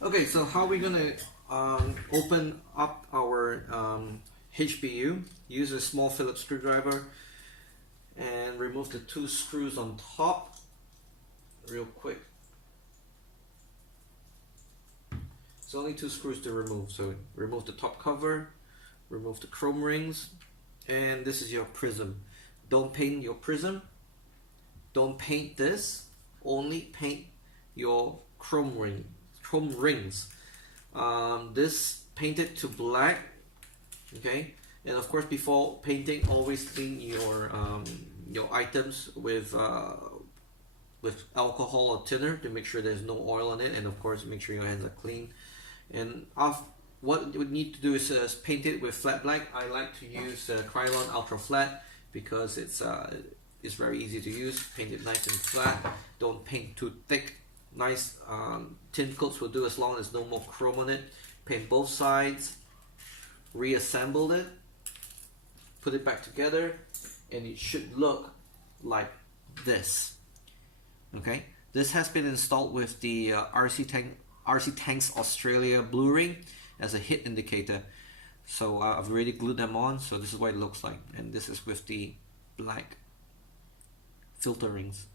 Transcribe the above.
Okay, so how are we gonna open up our HBU? Use a small Phillips screwdriver and remove the two screws on top real quick. It's only two screws to remove, so remove the top cover, remove the chrome rings, and this is your prism. Don't paint your prism, don't paint this, only paint your chrome rings. This painted to black, okay? And of course, before painting, always clean your items with alcohol or thinner to make sure there's no oil on it, and of course, make sure your hands are clean. And what you would need to do is paint it with flat black. I like to use Krylon Ultra Flat because it's very easy to use. Paint it nice and flat. Don't paint too thick. Nice thin coats will do as long as there's no more chrome on it. Paint both sides. Reassemble it. Put it back together, and it should look like this. Okay, this has been installed with the RC Tanks Australia blue ring as a hit indicator. So I've already glued them on, so this is what it looks like, and this is with the black filter rings.